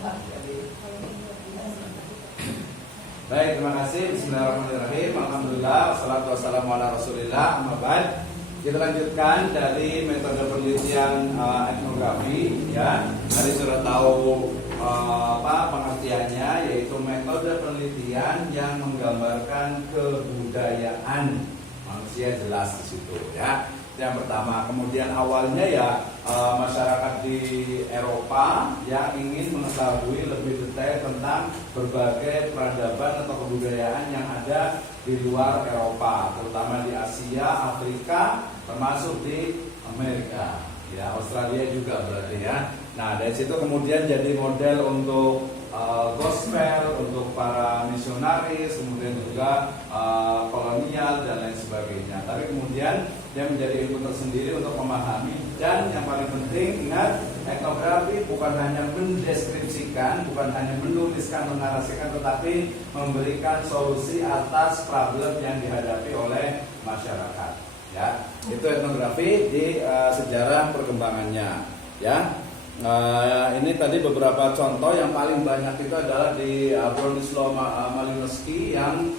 Baik, terima kasih. Bismillahirrahmanirrahim. Alhamdulillah, wassalatu wassalamu ala Rasulillah. Amma ba'd. Kita lanjutkan dari metode penelitian etnografi, ya. Tadi sudah tahu pengertiannya, yaitu metode penelitian yang menggambarkan kebudayaan manusia, jelas di situ, ya. Yang pertama. Kemudian awalnya ya masyarakat di Eropa yang ingin mengetahui lebih detail tentang berbagai peradaban atau kebudayaan yang ada di luar Eropa, terutama di Asia, Afrika, termasuk di Amerika, ya, Australia juga berarti, ya. Nah, dari situ kemudian jadi model untuk gospel, untuk para misionaris, kemudian juga kolonial dan lain sebagainya. Tapi kemudian dia menjadi ilmu tersendiri untuk memahami, dan yang paling penting ingat, etnografi bukan hanya mendeskripsikan, bukan hanya menuliskan, menarasikan, tetapi memberikan solusi atas problem yang dihadapi oleh masyarakat, ya. Itu etnografi di sejarah perkembangannya, ya. Ini tadi beberapa contoh. Yang paling banyak itu adalah di Bronislaw Malinowski yang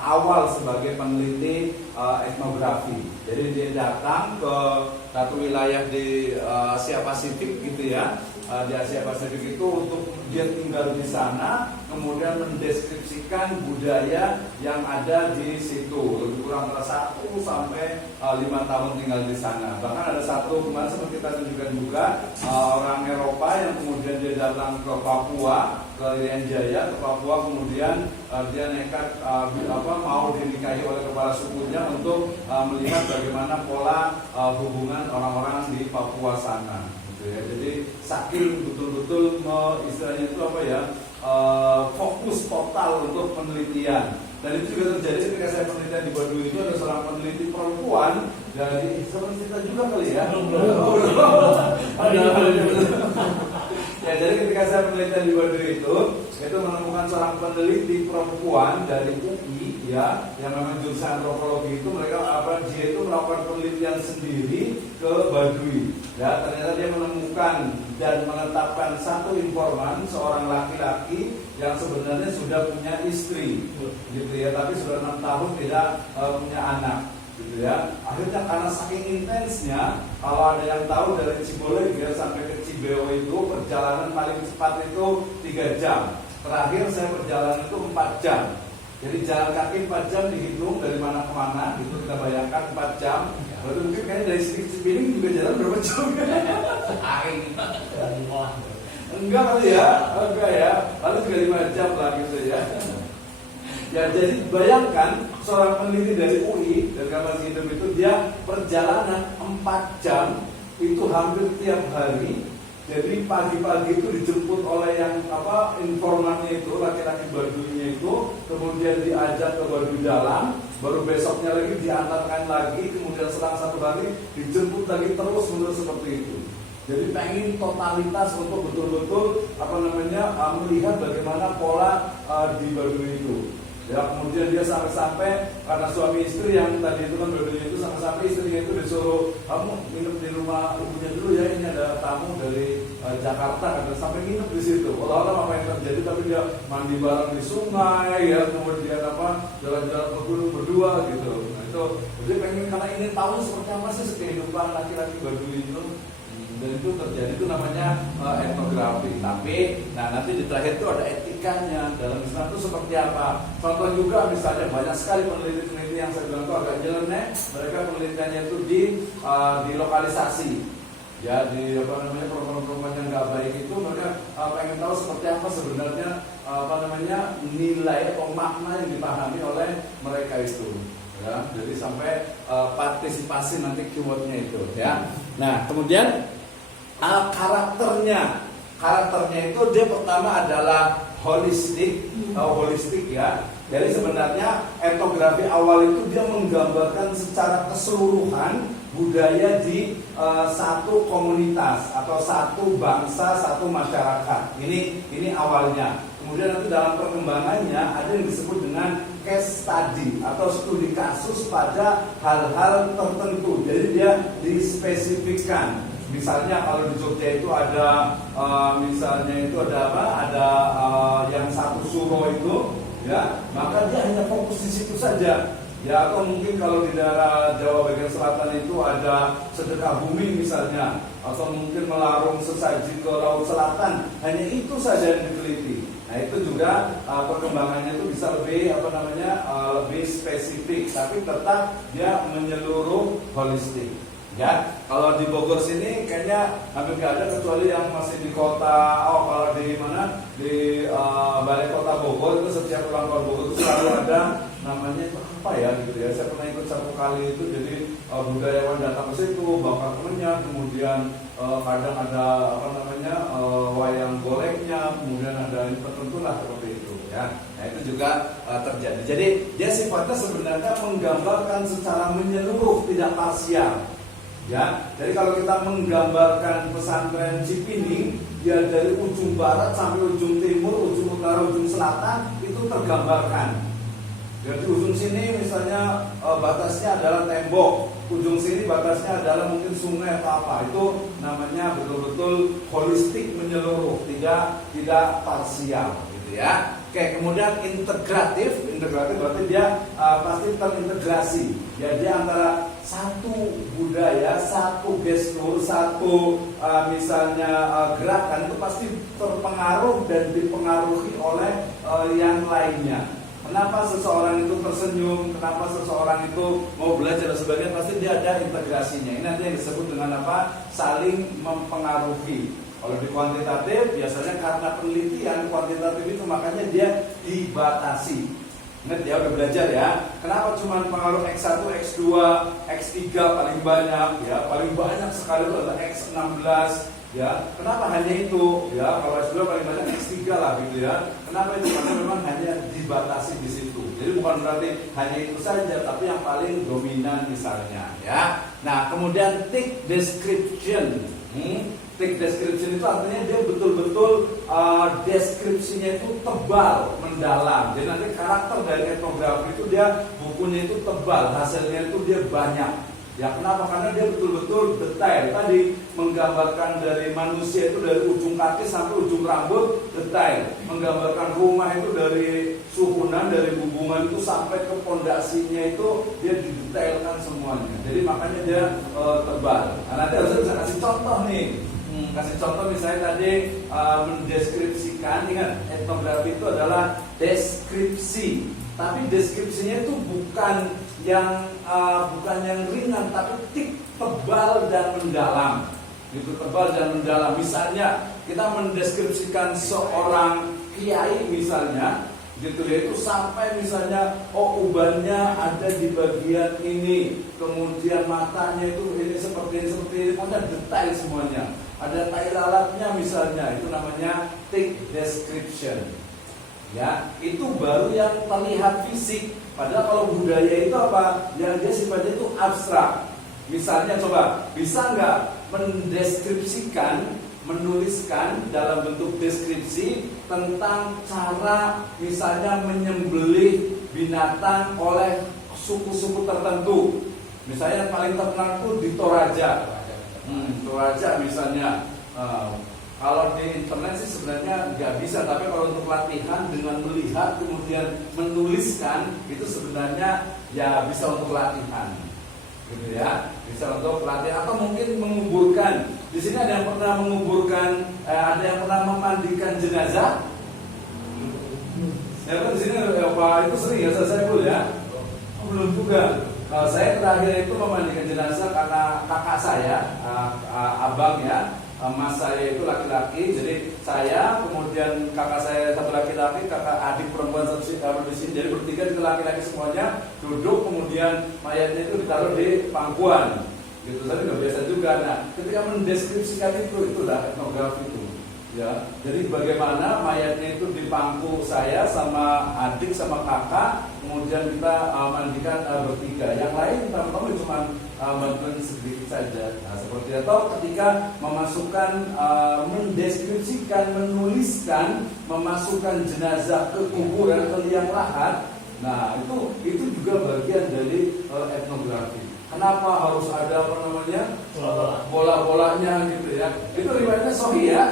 awal sebagai peneliti etnografi. Jadi dia datang ke satu wilayah di Asia Pasifik gitu, ya. Di Asia Pasifik itu untuk dia tinggal di sana, kemudian mendeskripsikan budaya yang ada di situ. Lebih kurang 1 sampai 5 tahun tinggal di sana. Bahkan ada satu kemarin seperti kita tunjukkan juga, orang Eropa yang kemudian dia datang ke Papua, ke Irian Jaya, ke Papua, kemudian dia nekat mau dinikahi oleh kepala sukunya untuk melihat bagaimana pola hubungan orang-orang di Papua sana. Ya, jadi saking betul-betul istilahnya itu fokus total untuk penelitian. Dan itu juga terjadi ketika saya penelitian di Baduy. Itu ada seorang peneliti perempuan dari seperti kita juga kali, ya. Ya, jadi ketika saya penelitian di Baduy itu menemukan seorang peneliti perempuan dari UI, ya, yang memang jurusan antropologi itu. Dia itu melakukan penelitian sendiri ke Baduy. Ya, ternyata dia menemukan dan menetapkan satu informan, seorang laki-laki yang sebenarnya sudah punya istri, gitu, ya, tapi sudah 6 tahun tidak punya anak, gitu, ya. Akhirnya karena saking intensnya, kalau ada yang tahu dari Cibolek ya sampai ke Cibeo itu perjalanan paling cepat itu 3 jam. Terakhir saya perjalanan itu 4 jam. Jadi jalan kaki 4 jam dihitung dari mana ke mana, gitu, kita bayangkan 4 jam. Lalu mungkin kayaknya dari sini ke Cibiring juga jalan berapa jam? Enggak kali, ya, enggak, ya. Lalu juga 5 jam lah, gitu, ya. Ya, jadi bayangkan seorang peneliti dari UI dari kampus hidup itu dia perjalanan 4 jam itu hampir tiap hari. Jadi pagi-pagi itu dijemput oleh yang informannya itu, laki-laki Baduynya itu, kemudian diajak ke Baduy Dalam, baru besoknya lagi diantarkan lagi, kemudian selang 1 hari dijemput lagi, terus menerus seperti itu. Jadi pengen totalitas untuk betul-betul melihat bagaimana pola di Baduy itu. Ya, kemudian dia sampai-sampai karena suami istri yang tadi itu kan Baduynya itu sampai-sampai istrinya itu disuruh, kamu nginep di rumah ibunya dulu, ya, ini ada tamu dari Jakarta, karena sampai nginep di situ. Olah-olah apa yang terjadi, tapi dia mandi bareng di sungai, ya, kemudian jalan-jalan ke gunung berdua, gitu. Nah, itu jadi pengen, karena ingin tahu seperti apa sih kehidupan laki-laki Baduy itu. Dan itu terjadi, itu namanya etnografi. Tapi nanti di terakhir itu ada etikanya dalam Islam itu seperti apa. Contoh juga misalnya banyak sekali peneliti-peneliti yang saya bilang itu agak nyeleneh. Mereka penelitiannya itu di lokalisasi, ya, di perempuan-perempuan yang nggak baik itu. Mereka pengen tahu seperti apa sebenarnya nilai atau makna yang dipahami oleh mereka itu. Ya, jadi sampai partisipasi nanti keywordnya itu, ya. Nah, kemudian karakternya itu dia pertama adalah holistik, ya. Jadi sebenarnya etnografi awal itu dia menggambarkan secara keseluruhan budaya di satu komunitas atau satu bangsa, satu masyarakat. Ini awalnya. Kemudian nanti dalam perkembangannya ada yang disebut dengan case study atau studi kasus pada hal-hal tertentu. Jadi dia dispesifikkan Misalnya kalau di Jogja itu ada misalnya itu ada apa? Ada yang satu suro itu, ya, maka dia hanya fokus di situ saja. Ya, atau mungkin kalau di daerah Jawa bagian selatan itu ada sedekah bumi misalnya, atau mungkin melarung sesaji ke laut selatan, hanya itu saja yang diteliti. Nah, itu juga perkembangannya itu bisa lebih lebih spesifik, tapi tetap dia menyeluruh holistik. Ya, kalau di Bogor sini kayaknya hampir nggak ada kecuali yang masih di kota. Oh, kalau di mana di balai kota Bogor itu setiap ulang tahun Bogor itu selalu ada namanya itu apa ya gitu ya. Saya pernah ikut satu kali itu, jadi budayawan datang ke situ bakar kemenyan, kemudian kadang ada wayang goleknya, kemudian ada ini tertentu lah seperti itu ya. Nah, itu juga terjadi. Jadi dia sifatnya sebenarnya menggambarkan secara menyeluruh, tidak parsial. Ya, jadi kalau kita menggambarkan pesantren Cipining, dia dari ujung barat sampai ujung timur, ujung utara, ujung selatan itu tergambarkan. Jadi ujung sini misalnya batasnya adalah tembok, ujung sini batasnya adalah mungkin sungai atau apa. Itu namanya betul-betul holistik, menyeluruh, tidak parsial, gitu ya. Oke, kemudian integratif berarti dia pasti terintegrasi. Ya, dia antara satu budaya, satu gestur, satu gerakan itu pasti terpengaruh dan dipengaruhi oleh yang lainnya. Kenapa seseorang itu tersenyum, kenapa seseorang itu mau belajar dan sebagainya, pasti dia ada integrasinya. Ini nanti yang disebut dengan apa? Saling mempengaruhi. Kalau di kuantitatif, biasanya karena penelitian kuantitatif itu makanya dia dibatasi. Ingat ya, udah belajar ya. Kenapa cuma pengaruh X1, X2, X3 paling banyak ya? Paling banyak sekali itu adalah X16 ya. Kenapa hanya itu? Ya, kalau X2 paling banyak X3 lah gitu ya. Kenapa itu? Karena memang hanya dibatasi di situ. Jadi bukan berarti hanya itu saja, tapi yang paling dominan misalnya ya. Nah, kemudian thick description. Thick description itu artinya dia betul-betul deskripsinya itu tebal, mendalam. Jadi nanti karakter dari etnografi itu dia bukunya itu tebal, hasilnya itu dia banyak. Ya, kenapa? Karena dia betul-betul detail. Tadi menggambarkan dari manusia itu dari ujung kaki sampai ujung rambut detail. Menggambarkan rumah itu dari suhunan, dari hubungan itu sampai ke pondasinya itu dia didetailkan semuanya. Jadi makanya dia tebal. Nah, nanti harus bisa kasih contoh nih. Kasih contoh misalnya tadi mendeskripsikan, ingat etnografi itu adalah deskripsi, tapi deskripsinya itu bukan yang ringan, tapi tebal dan mendalam. Itu tebal dan mendalam. Misalnya kita mendeskripsikan seorang kiai misalnya, gitu ya, itu sampai misalnya ubannya ada di bagian ini, kemudian matanya itu ini seperti ini, pokoknya detail semuanya. Ada tai lalatnya misalnya, itu namanya thick description. Ya, itu baru yang terlihat fisik. Padahal kalau budaya itu apa? Yang dia sifatnya itu abstrak. Misalnya coba, bisa nggak mendeskripsikan, menuliskan dalam bentuk deskripsi tentang cara misalnya menyembelih binatang oleh suku-suku tertentu. Misalnya yang paling terkenal itu di Toraja. Toraja misalnya. Kalau di internet sih sebenarnya nggak bisa, tapi kalau untuk latihan dengan melihat kemudian menuliskan itu sebenarnya ya bisa untuk latihan, gitu ya, bisa untuk latihan atau mungkin menguburkan. Di sini ada yang pernah menguburkan, ada yang pernah memandikan jenazah. Ya kan di sini Pak itu sering ya saya dulu ya. Belum juga. Saya terakhir itu memandikan jenazah karena kakak saya, abang ya. Mas saya itu laki-laki, jadi saya kemudian kakak saya satu laki-laki, kakak adik perempuan satu di sini, jadi bertiga itu laki-laki semuanya duduk, kemudian mayatnya itu ditaruh di pangkuan, gitu. Tapi nggak biasa juga. Nah, ketika mendeskripsikan itu udah etnografi itu, ya. Jadi bagaimana mayatnya itu di pangku saya sama adik sama kakak, kemudian kita mandikan bertiga. Yang lain teman-teman cuma bantuan sedikit saja. Nah, seperti atau ketika memasukkan, mendeskripsikan, menuliskan, memasukkan jenazah ke kuburan, ke liang lahat. Nah, itu juga bagian dari etnografi. kenapa harus ada apa namanya bola-bolanya gitu ya. Itu riwayatnya sahih ya.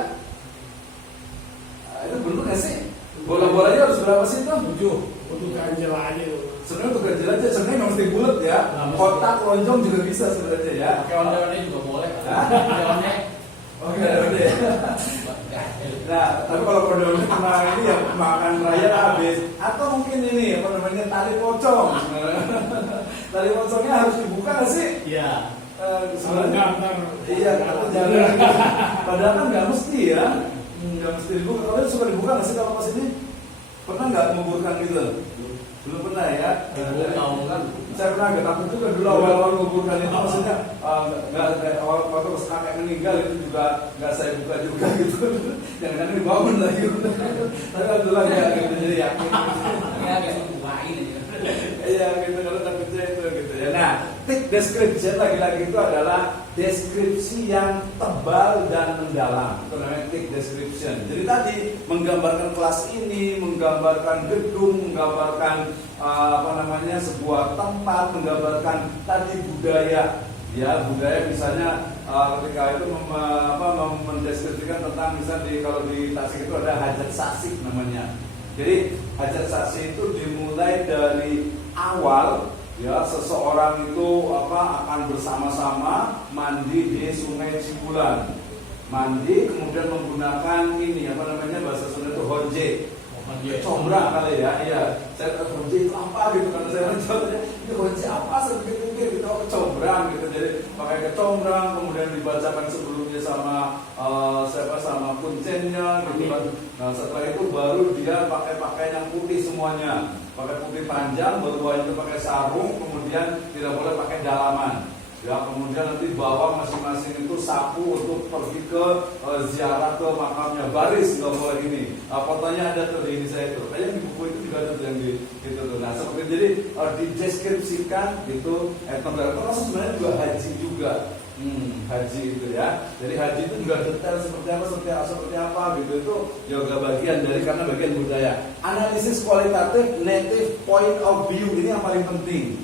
Itu benar nggak sih? Bola-bolanya harus berapa sih itu? 7 untuk ganjel aja. Sebenarnya untuk ganjel aja, sebenarnya nggak mesti bulat ya. Kotak, lonjong juga bisa sebenarnya ya. Pakai onde-onde juga boleh. Onde-onde. Oke, onde. Nah, tapi kalau onde-onde cuma ini ya makan raya habis. Atau mungkin ini apa namanya tali pocong. Tali pocongnya harus dibuka nggak sih? Iya. Sebenarnya iya, atau jangan. Padahal kan nggak mesti ya. Nggak mesti dibuka. Kalau suka dibuka nggak sih kalau pas ini? Pernah nggak menguburkan gitu? Belum pernah ya? Kan? Saya pernah agak takut juga dulu awal-awal menguburkan itu, maksudnya nggak waktu kakek meninggal itu juga nggak saya buka juga gitu. Jangan-jangan dibangun lagi. Tapi alhamdulillah ya gitu, jadi yakin. Ya kayak bukain aja. Iya gitu, kalau takutnya itu gitu ya. Nah, thick description lagi-lagi itu adalah deskripsi yang tebal dan mendalam. Itu namanya thick description. Jadi tadi menggambarkan kelas ini, menggambarkan gedung, menggambarkan apa namanya sebuah tempat, menggambarkan tadi budaya. Ya, budaya misalnya ketika itu mendeskripsikan tentang misalnya kalau di Tasik itu ada hajat sasik namanya. Jadi hajat sasik itu dimulai dari awal. Ya, seseorang itu akan bersama-sama mandi di Sungai Cibulan. Mandi kemudian menggunakan ini bahasa Sunda itu honje. Kecombrang kali ya. Iya. Saya honje itu apa gitu kan saya menjawabnya. Ini honje apa sepikir gitu kecombrang gitu. Jadi pakai kecombrang kemudian dibacakan sebelumnya sama sama kuncennya gitu kan. Nah, setelah itu baru dia pakai pakaian yang putih semuanya. Pakai putih panjang, berdua itu pakai sarung, kemudian tidak boleh pakai dalaman. Ya, kemudian nanti bawa masing-masing itu sapu untuk pergi ke ziarah ke makamnya. Baris nggak boleh ini. Fotonya ada tuh di ini saya itu. Kayaknya di buku itu juga ada tuh yang di itu tuh. Nah, seperti jadi dideskripsikan gitu. Termasuk sebenarnya juga haji juga. Haji itu ya. Jadi haji itu juga detail seperti apa gitu. Itu juga bagian dari karena bagian budaya. Analisis kualitatif, native point of view ini yang paling penting.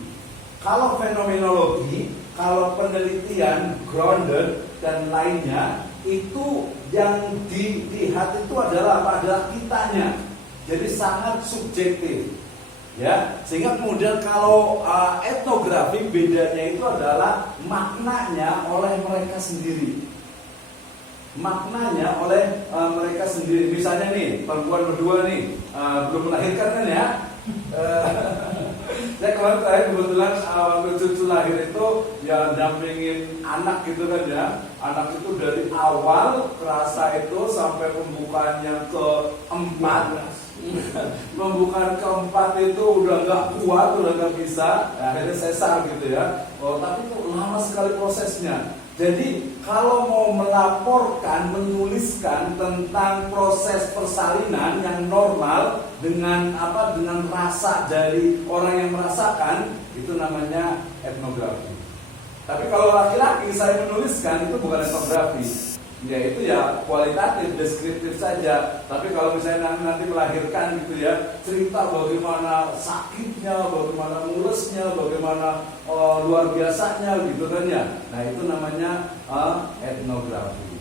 Kalau fenomenologi, kalau penelitian grounded dan lainnya itu yang dilihat itu adalah apa? Adalah kitanya. Jadi sangat subjektif. Ya, sehingga kemudian kalau etnografi bedanya itu adalah maknanya oleh mereka sendiri. Maknanya oleh mereka sendiri. Misalnya nih, perempuan berdua nih belum melahirkan kan ya. Saya kemarin terakhir kebetulan waktu cucu lahir itu ya dampingin anak gitu kan ya. Anak itu dari awal kerasa itu sampai pembukaan yang keempat. Pembukaan keempat itu udah nggak kuat, udah nggak bisa, akhirnya sesar gitu ya. Tapi itu lama sekali prosesnya. Jadi kalau mau melaporkan, menuliskan tentang proses persalinan yang normal dengan dengan rasa dari orang yang merasakan, itu namanya etnografi. Tapi kalau laki-laki saya menuliskan itu bukan etnografi. Ya itu ya kualitatif, deskriptif saja. Tapi kalau misalnya nanti melahirkan gitu ya, cerita bagaimana sakitnya, bagaimana mulesnya, bagaimana luar biasanya gitu kan ya. Nah itu namanya etnografi.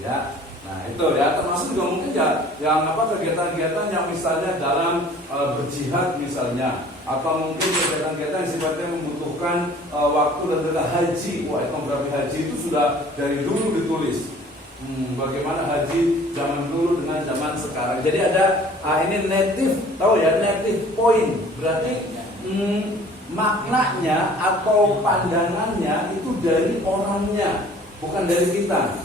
Ya. Nah itu ya termasuk juga mungkin ya yang kegiatan-kegiatan yang misalnya dalam berjihad misalnya, atau mungkin kegiatan-kegiatan yang sifatnya membutuhkan waktu dan tenaga haji. Wah, etnografi haji itu sudah dari dulu ditulis. Bagaimana haji zaman dulu dengan zaman sekarang. Jadi ada ini native, tahu ya, native point. Berarti maknanya atau pandangannya itu dari orangnya, bukan dari kita.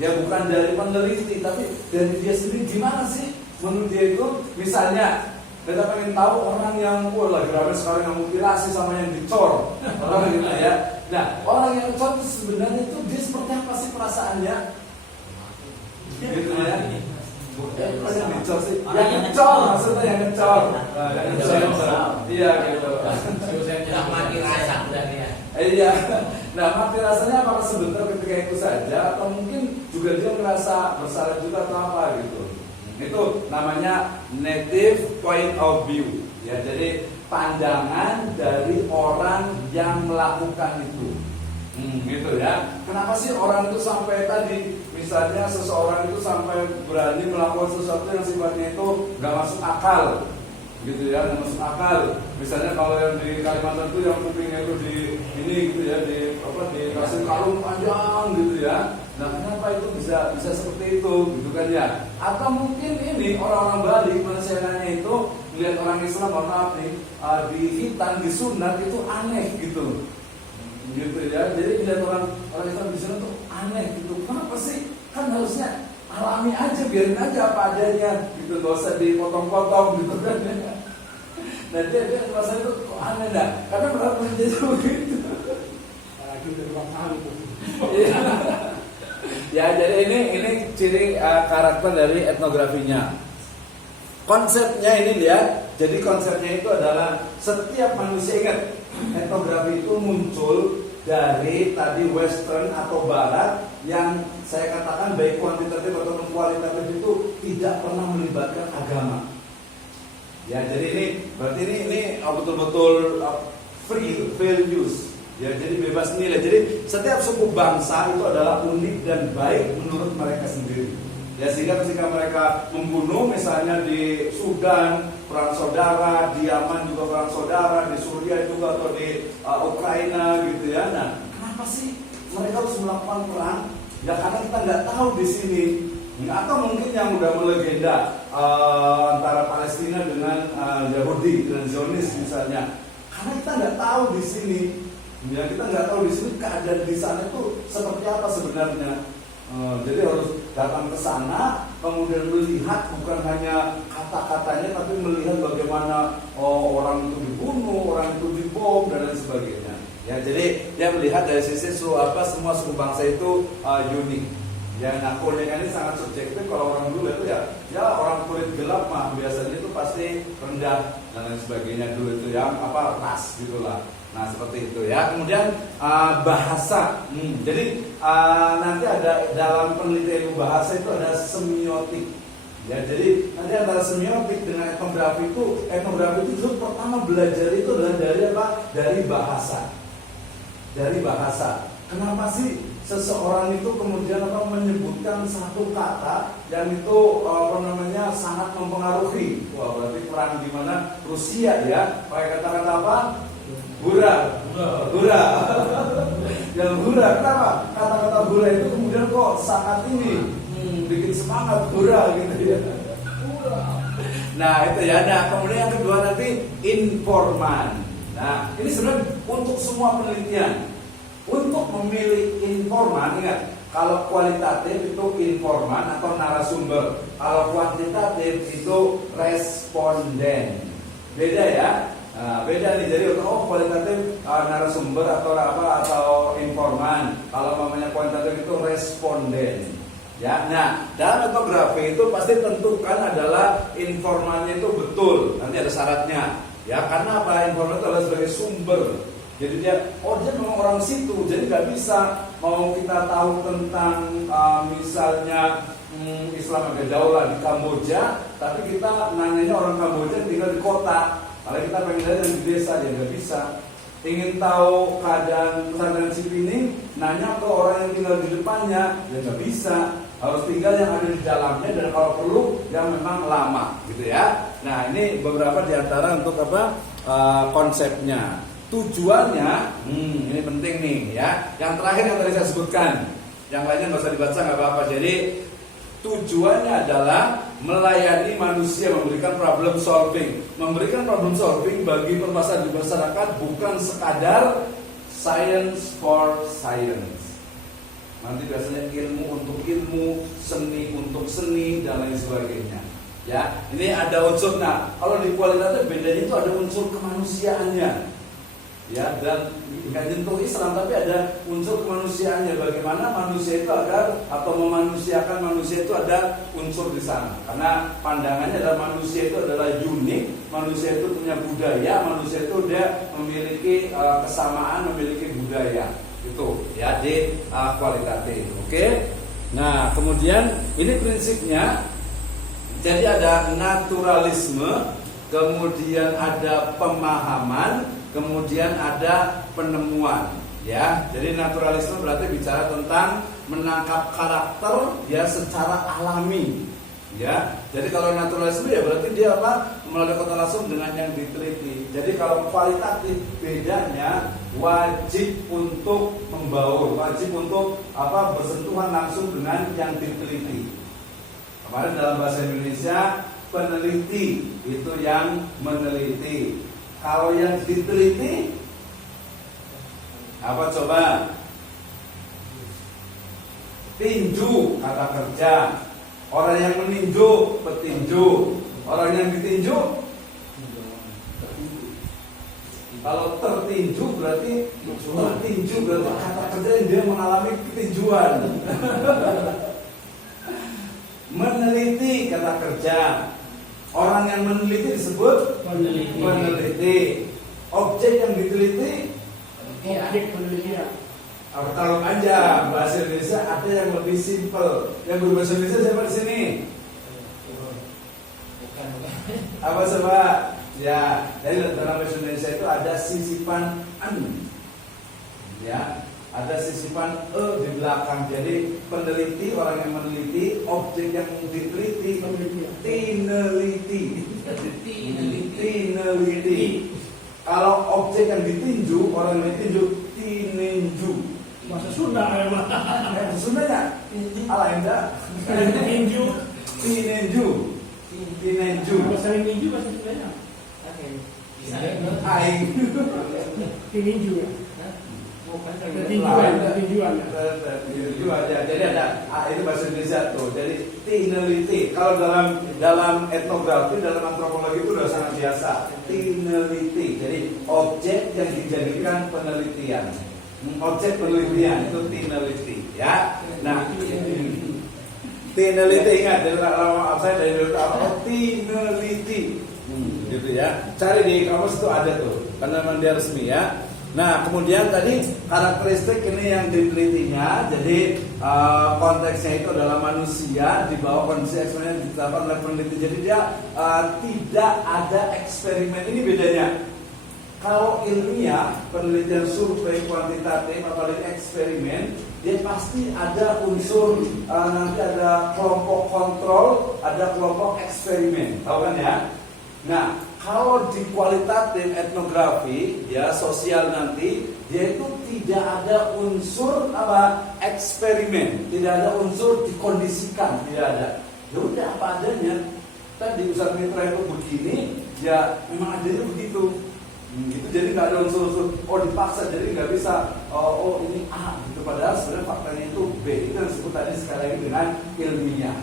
Ya bukan dari peneliti, tapi dari dia sendiri. Gimana sih menurut dia itu? Misalnya kita pengen tahu orang yang lagi ramai sekarang yang mutilasi sama yang dicor, orang gitu ya. Nah orang yang dicor itu sebenarnya itu dia seperti apa sih perasaannya? Gitu ya. Bukan yang dicor sih, yang ngecor maksudnya yang ngecor. Yang ngecor. Iya gitu. Sudah mati rasa udah ya. Iya. Nah mati rasanya apakah sebentar ketika itu saja atau mungkin juga dia merasa bersalah juga atau apa gitu. Itu namanya native point of view. Ya jadi pandangan dari orang yang melakukan itu. Gitu ya. Kenapa sih orang itu sampai tadi, misalnya seseorang itu sampai berani melakukan sesuatu yang sifatnya itu nggak masuk akal, gitu ya, nggak masuk akal. Misalnya kalau yang di Kalimantan itu yang kupingnya itu di ini gitu ya, dikasih kalung panjang gitu ya. Nah, kenapa itu bisa seperti itu, gitu kan ya? Atau mungkin ini orang-orang Bali, manusia nanya itu melihat orang Islam, maaf nih, di hitan, di sunat itu aneh gitu. Gitu ya, jadi lihat orang Islam di sana tuh aneh gitu. Kenapa sih? Kan harusnya alami aja, biarin aja apa adanya gitu, gak usah dipotong-potong gitu kan. Nah dia merasa itu kok aneh dah, karena berat menjadi begitu. Lagi udah 2 tahun tuh. Ya, jadi ini ciri karakter dari etnografinya. Konsepnya ini lihat, jadi konsepnya itu adalah setiap manusia, ingat, etnografi itu muncul dari tadi Western atau Barat yang saya katakan baik kuantitatif atau kualitatif itu tidak pernah melibatkan agama. Ya, jadi ini berarti ini betul-betul free values. Ya, jadi bebas nilai. Jadi setiap suku bangsa itu adalah unik dan baik menurut mereka sendiri. Ya, sehingga ketika mereka membunuh misalnya di Sudan perang saudara, di Yaman juga perang saudara, di Suriah juga atau di Ukraina gitu ya. Nah, kenapa sih mereka harus melakukan perang? Ya karena kita nggak tahu di sini. Atau mungkin yang udah melegenda antara Palestina dengan Yahudi dengan Zionis misalnya. Karena kita nggak tahu di sini. Ya, kita nggak tahu di sini keadaan di sana itu seperti apa sebenarnya. Jadi harus datang ke sana, kemudian melihat bukan hanya kata-katanya, tapi melihat bagaimana orang itu dibunuh, orang itu dibom dan lain sebagainya. Ya, jadi dia melihat dari sisi semua suku bangsa itu unik. Ya, nah keunikan ini sangat subjektif. Kalau orang dulu itu ya orang kulit gelap mah biasanya itu pasti rendah dan lain sebagainya dulu itu yang ras gitulah. Nah seperti itu ya. Kemudian bahasa. Jadi nanti ada dalam penelitian bahasa itu ada semiotik. Ya, jadi nanti antara semiotik dengan etnografi itu pertama belajar itu adalah dari apa? Dari bahasa. Dari bahasa. Kenapa sih seseorang itu kemudian menyebutkan satu kata yang itu sangat mempengaruhi? Wah, berarti perang di mana Rusia ya pakai kata-kata apa? Hura. Yang hura, kenapa? Kata-kata hura itu kemudian kok sangat ini bikin semangat hura gitu ya. Nah itu ya. Nah kemudian yang kedua nanti informan. Nah ini sebenarnya untuk semua penelitian. Untuk memilih informan, ingat, kalau kualitatif itu informan atau narasumber, kalau kuantitatif itu responden. Beda ya. Nah, beda nih. Jadi untuk kualitatif narasumber atau informan. Kalau namanya kuantitatif itu responden. Ya, nah dalam etnografi itu pasti tentukan adalah informannya itu betul. Nanti ada syaratnya. Ya, karena apa? Informan itu adalah sebagai sumber. Jadi dia memang orang situ. Jadi nggak bisa mau kita tahu tentang misalnya Islam agak jauh lah di Kamboja, tapi kita nanyanya orang Kamboja tinggal di kota. Kalau kita pengen lihat di desa, dia nggak bisa. Ingin tahu keadaan pesantren Cipining, nanya ke orang yang tinggal di depannya, dia nggak bisa. Harus tinggal yang ada di dalamnya dan kalau perlu yang memang lama, gitu ya. Nah ini beberapa diantara untuk konsepnya. Tujuannya, ini penting nih ya. Yang terakhir yang tadi saya sebutkan, yang lainnya nggak usah dibaca nggak apa-apa. Jadi tujuannya adalah melayani manusia, memberikan problem solving bagi permasalahan di masyarakat, bukan sekadar science for science. Nanti biasanya ilmu untuk ilmu, seni untuk seni dan lain sebagainya. Ya, ini ada unsur. Nah, kalau di kualitatif bedanya itu ada unsur kemanusiaannya. Ya, dan nggak nyentuh Islam tapi ada unsur kemanusiaannya, bagaimana manusia itu agar atau memanusiakan manusia itu ada unsur di sana. Karena pandangannya adalah manusia itu adalah unik, manusia itu punya budaya, manusia itu dia memiliki kesamaan, memiliki budaya. Itu ya di kualitatif. Oke. Nah, kemudian ini prinsipnya. Jadi ada naturalisme, kemudian ada pemahaman, kemudian ada penemuan. Ya, jadi naturalisme berarti bicara tentang menangkap karakter ya secara alami. Ya, jadi kalau naturalisme ya berarti dia apa? Melalui kontak langsung dengan yang diteliti. Jadi kalau kualitatif bedanya wajib untuk membaur, wajib untuk apa? Bersentuhan langsung dengan yang diteliti. Kemarin dalam bahasa Indonesia peneliti itu yang meneliti. Kalau yang diteliti apa coba? Tinju kata kerja. Orang yang meninju petinju. Orang yang ditinju kalau tertinju berarti kata kerja yang dia mengalami ketinjuan. Meneliti kata kerja. Orang yang meneliti disebut peneliti. Objek yang diteliti Objek penelitian. taruh aja bahasa Indonesia ada yang lebih simpel. Yang berbahasa Indonesia siapa di sini? Bukan. Apa coba? Ya, jadi dalam bahasa Indonesia itu ada sisipan an. Ya, ada sisipan di belakang. Jadi peneliti, orang yang meneliti, objek yang diteliti, tineliti. Kalau objek yang ditinju, orang yang ditinju, tininju. Bahasa Sunda memang. Sunda ya? Ala enggak? Tinju. Tininju. Bahasa tinju bahasa Sundanya. Aing. Tinju ya. Bukan. Tinjuan ya. Tinju aja. Jadi ada itu bahasa Indonesia tuh. Jadi tineliti. Kalau dalam etnografi, dalam antropologi itu udah sangat biasa. Tineliti. Jadi objek yang dijadikan penelitian. Objek penelitian itu tineliti, ya. Nah, tineliti ingat dari lama saya dari dulu apa? Tineliti, gitu ya. Cari di kamus itu ada tuh, karena memang dia resmi ya. Nah, kemudian tadi karakteristik ini yang ditelitinya, jadi konteksnya itu adalah manusia di bawah kondisi eksperimen ditetapkan oleh peneliti. Jadi dia tidak ada eksperimen. Ini bedanya. Kalau ilmiah, penelitian survei kuantitatif apalagi eksperimen, dia pasti ada unsur nanti ada kelompok kontrol, ada kelompok eksperimen, tahu kan ya? Nah, kalau di kualitatif etnografi, ya sosial nanti, dia itu tidak ada unsur apa eksperimen, tidak ada unsur dikondisikan, tidak ada. Ya udah apa adanya. Tadi Ustaz Mitra itu begini, ya memang adanya begitu. Gitu, jadi nggak ada unsur-unsur dipaksa, jadi nggak bisa ini A gitu, padahal sebenarnya faktanya itu B. Itu yang disebut tadi sekali lagi dengan ilmiah.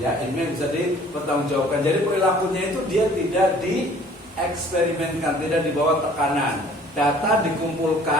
Ya, ilmiah bisa dipertanggungjawabkan. Jadi perilakunya itu dia tidak dieksperimenkan, tidak dibawa tekanan. Data dikumpulkan